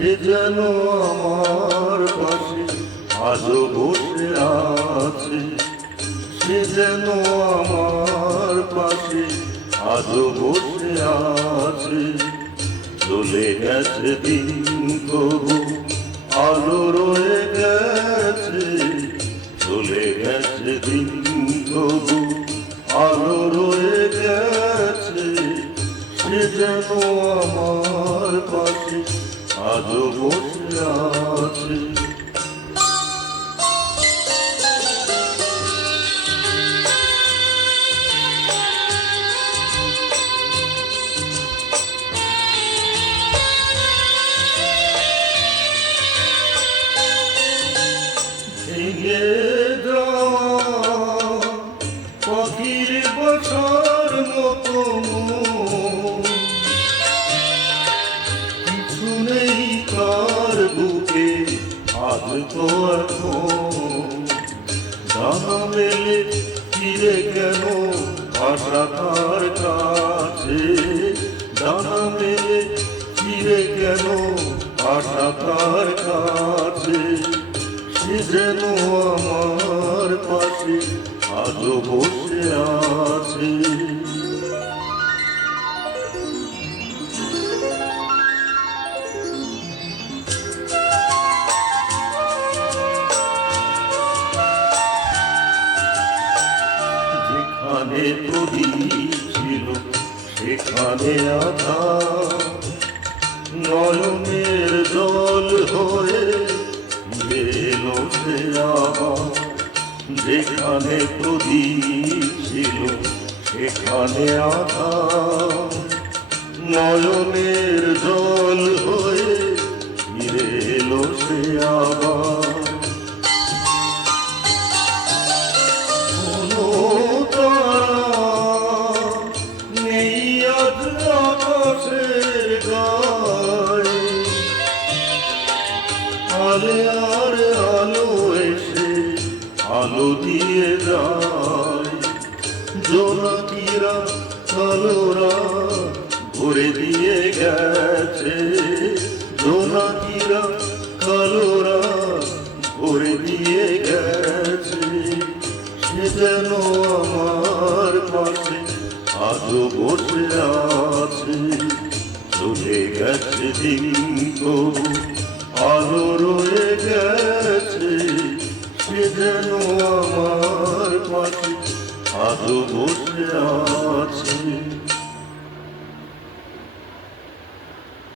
সে যেন আমার পাশে আজও বসে আছে, সে যেন আমার পাশে আজও বসে আছে। চলে গেছে দিন তবু আলো রয়ে গেছে, চলে গেছে দিন তবু আলো রয়ে গেছে। সে যেন আমার পাশে আজও বসে আছে। ভেঙে যাওয়া পাখির বাসার মতো কিছু নেই তার বুকে আজ তো এখন। জানা মেলে ফিরে কেন আশা তার কাছে, জানা মেলে ফিরে কেন আশা তার কাছে। সে যেন আমার পাশে আজও বসে আছে। যেখানে প্রদীপ ছিল সেখানে আধার, নয়নের জল হয়ে এলো সে আবার। যেখানে প্রদীপ ছিল সেখানে আধার, নয়নের জল হয়ে ফিরে এলো সে আবার। কোনো তারা নেই আজ আকাশের গায়ে, আলে আর আলো এসে আলো দিয়ে যায়। জোনাকিরা কালোরা ভরে দিয়ে গেছে, জোনাকিরা কালোরা ভরে দিয়ে গেছে। সে যেন আমার পাশে আজও বসে আছে, চলে গেছে দিন তবু আলো রয়ে গেছে। সে যেন আমার পাশে আজও বসে আছে।